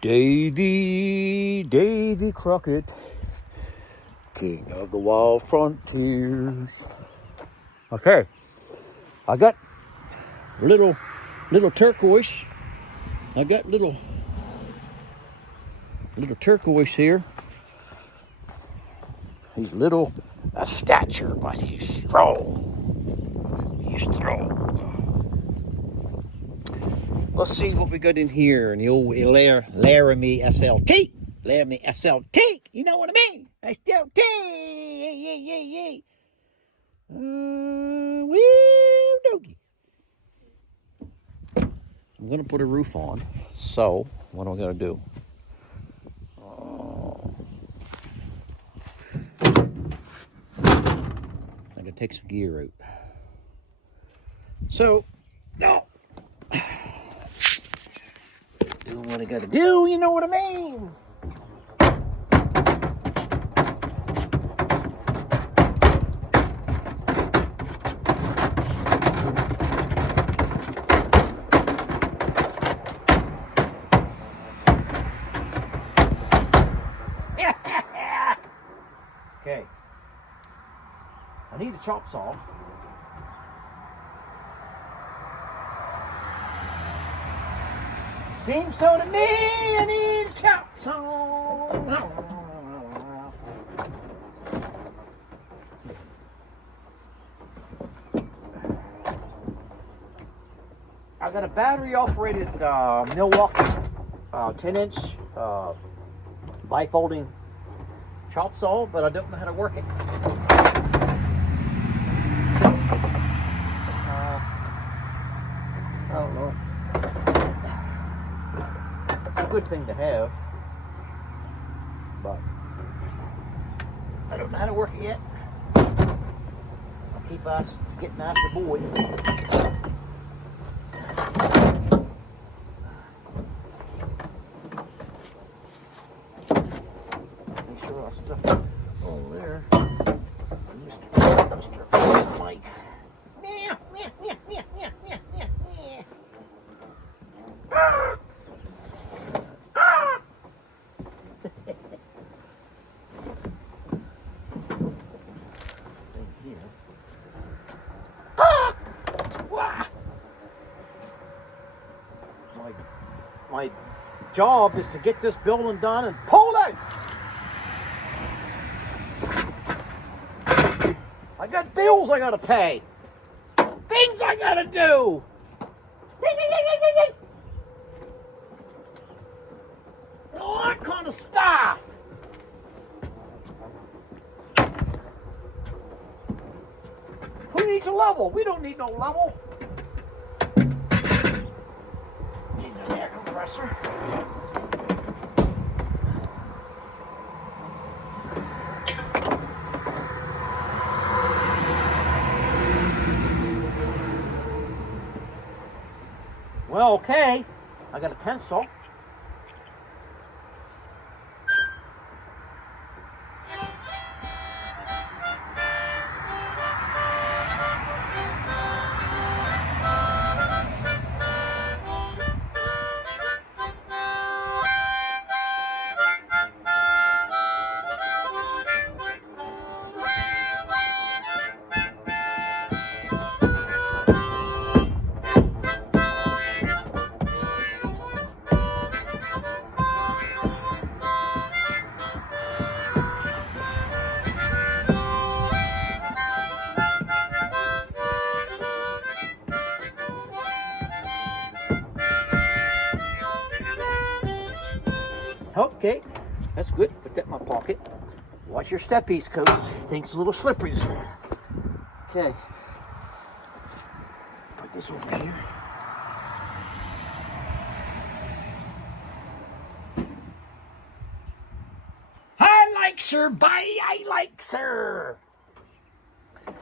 Davy Crockett, king of the wild frontiers. Okay, I got little turquoise. I got little turquoise here. He's little of stature, but he's strong. He's strong. Let's see what we got in here. And the old Laramie SLT. Laramie SLT. You know what I mean? SLT. Yay. Wee doggy. I'm going to put a roof on. So, what am I going to do? I'm going to take some gear out. So, no. Doing what I got to do, you know what I mean? Okay. I need a chop saw. Seems so to me, I need a chop saw. I got a battery operated Milwaukee 10-inch bifolding chop saw, but I don't know how to work it. I don't know. It's a good thing to have, but I don't know how to work it yet. I'll keep us getting after the boy. Make sure I stuff it over there. Mr. Mike. My job is to get this building done and pull it. I got bills I gotta pay. Things I gotta do. All that kind of stuff. Who needs a level? We don't need no level. Need an air compressor. Well, okay. I got a pencil. Okay, that's good. Put that in my pocket. Watch your step, East Coast. Things a little slippery. Okay. Put this over here. I like Sir, I like Sir.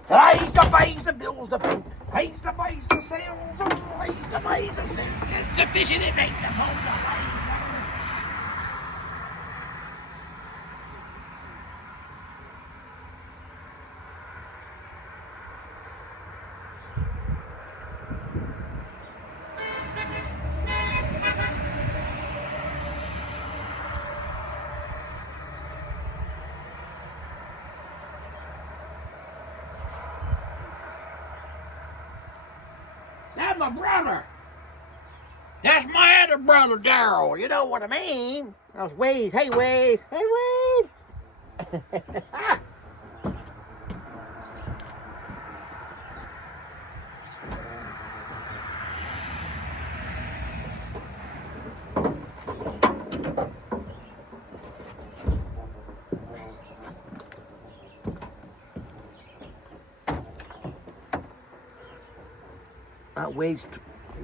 So I's the bills the food. I's the buys the sales. I's the buys the sales. It's the fishing that makes the bones. my brother. That's my other brother, Daryl. You know what I mean? That was Wade. Hey, Wade. Hey, Wade.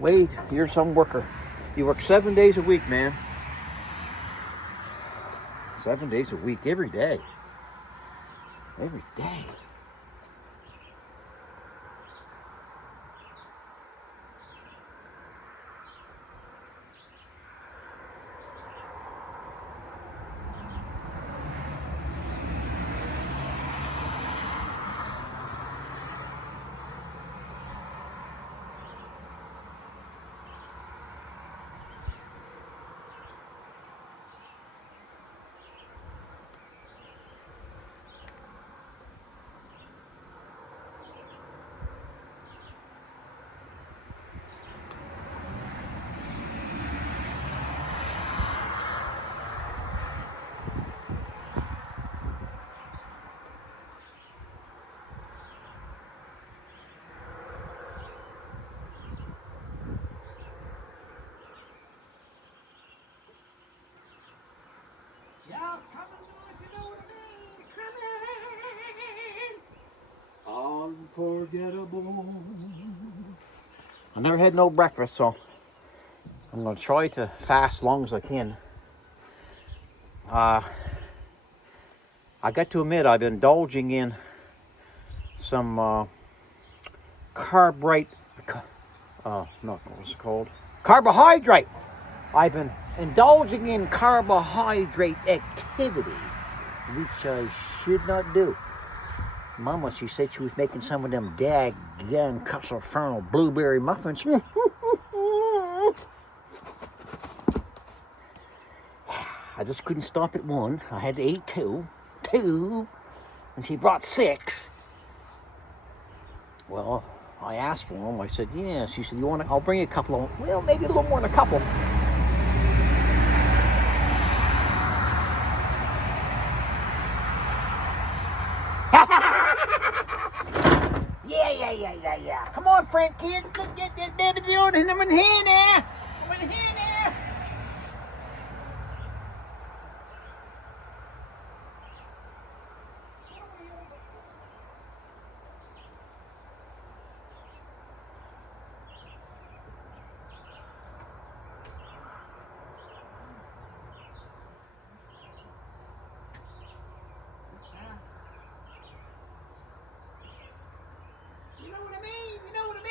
Wade, you're some worker. You work 7 days a week, man. 7 days a week, every day. Every day. Yeah, it's coming, if you know what I mean. Coming. Unforgettable. I never had no breakfast, so I'm going to try to fast as long as I can. I got to admit, I've been indulging in some carbohydrate. What's it called? Carbohydrate. I've been indulging in carbohydrate activity, which I should not do. Mama, she said she was making some of them daggone Castlefernal blueberry muffins. I just couldn't stop at one. I had to eat two, and she brought 6. Well, I asked for them. I said, yeah. She said, you want? I'll bring you a couple of them. Well, maybe a little more than a couple. Yeah. Come on, Frank, kid. Get David doing it. I'm in here now. You know what I mean?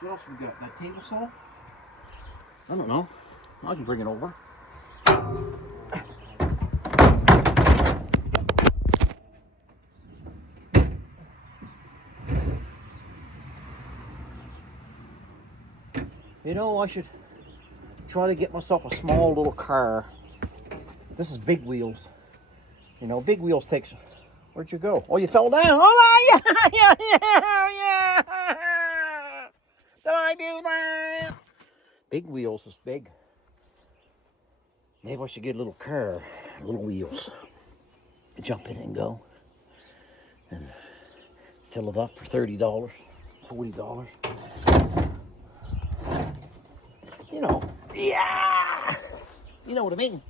What else we got? That table saw? I don't know. I can bring it over. You know, I should try to get myself a small little car. This is big wheels. You know, big wheels takes... Where'd you go? Oh, you fell down. Oh, yeah. Did I do that? Big wheels is big. Maybe I should get a little car, little wheels. Jump in and go. And fill it up for $30, $40. You know, yeah. You know what I mean.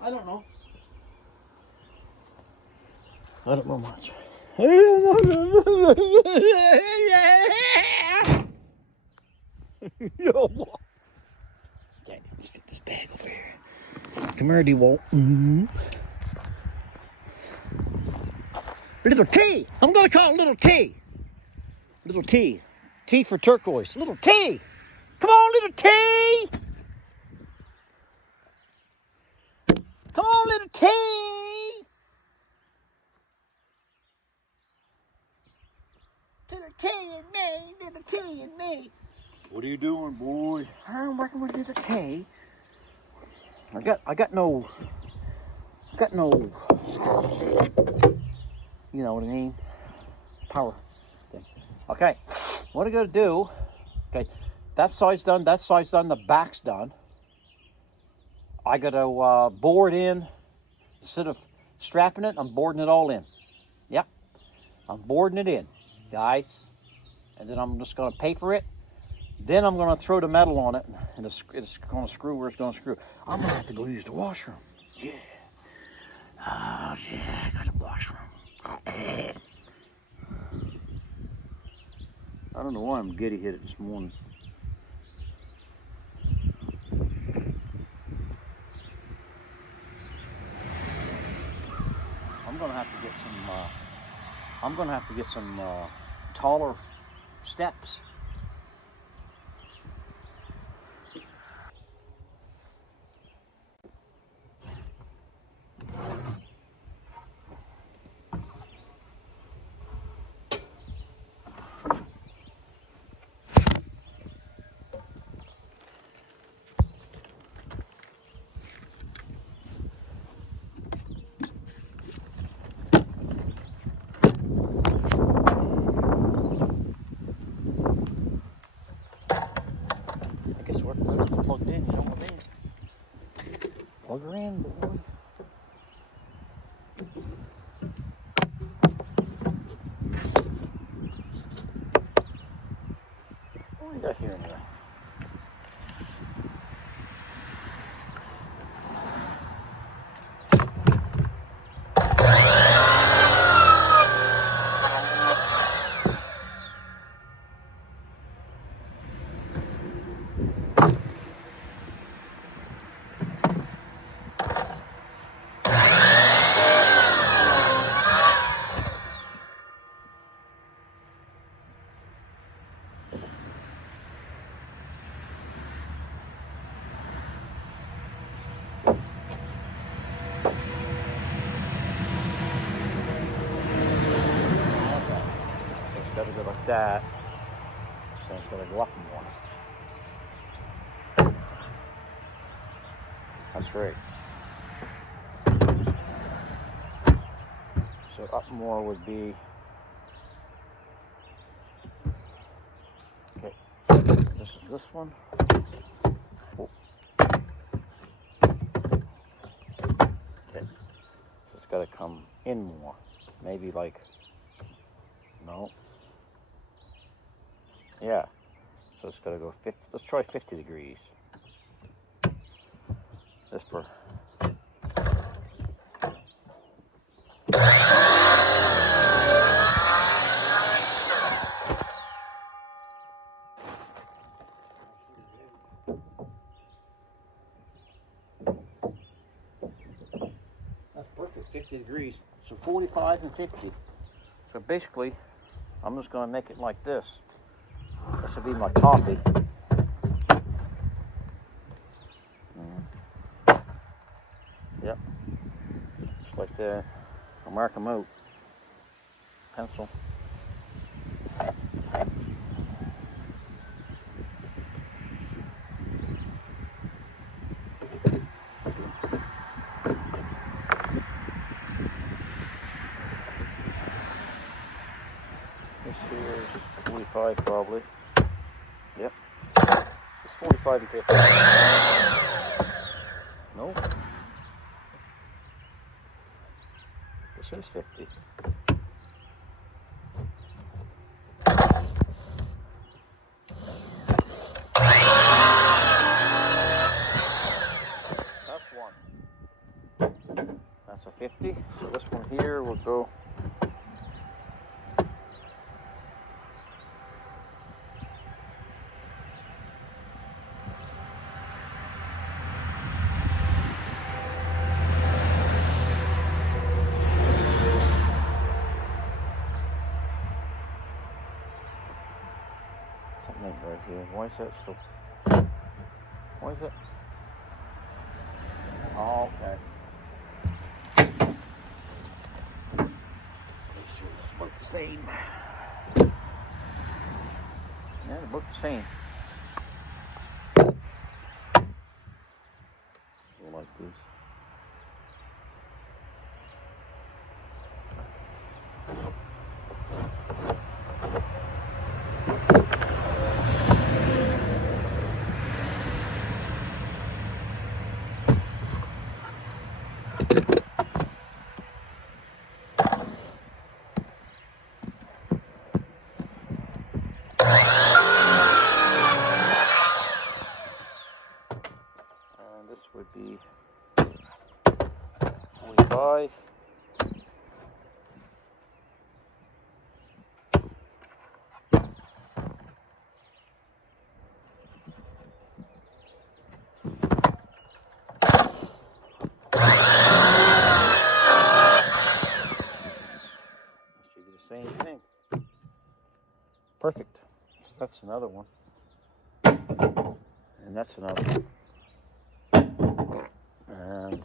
I don't know. I don't know much. Okay, let's get this bag over here. Come here, D-Walt. Little T. I'm going to call it Little T. Little T. T for turquoise. Little T. Come on, Little T. Come on, Little T. little T and me. What are you doing, boy? I'm working with little T. I got no, you know what I mean, power thing. Okay, what I gotta do, okay, that side's done, the back's done. I gotta board in, instead of strapping it, I'm boarding it all in. Yep, I'm boarding it in, guys. And then I'm just gonna paper it. Then I'm gonna throw the metal on it, and it's gonna screw where it's gonna screw. I'm gonna have to go use the washroom. Yeah. Oh yeah, I got a washroom. I don't know why I'm giddy-headed this morning. I'm gonna have to get some taller steps. I guess we're plugged in, you know what I mean? Plug her in, boy. What do we got here anyway? Gotta go like that. Then it's gonna go up more. That's right. So up more would be, okay, this is this one. Oh. Okay, so it's gotta come in more. Maybe like, no. Yeah, so it's gotta go 50, let's try 50 degrees. Just for, that's perfect, 50 degrees. So 45 and 50. So basically, I'm just gonna make it like this. This will be my copy. Yep. Just like that. I'll mark them out. Pencil. This here is 45 probably. Yep. It's 45 and 50. Nope. This is 50. That's one. That's a 50. So this one here will go. Something right here. Why is that so? Why is it? Oh, okay. Make sure it's about the same. Yeah, they're both the same. Like this. And this would be 45. Should be the same thing. Perfect. So that's another one. And that's another one. And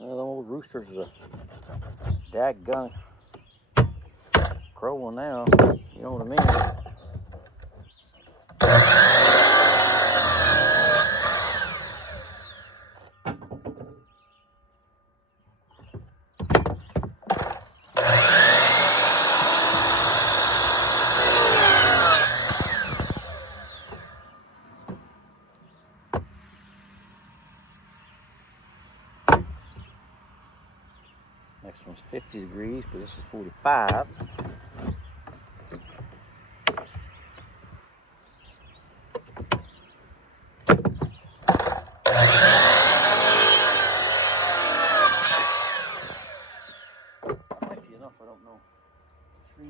well, the old rooster's a dadgun crowing now. You know what I mean? Next one's 50 degrees, but this is 45. Might be enough, I don't know. 3.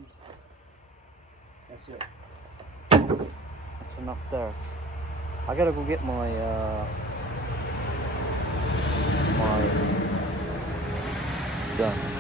That's it. That's enough there. I gotta go get my gun.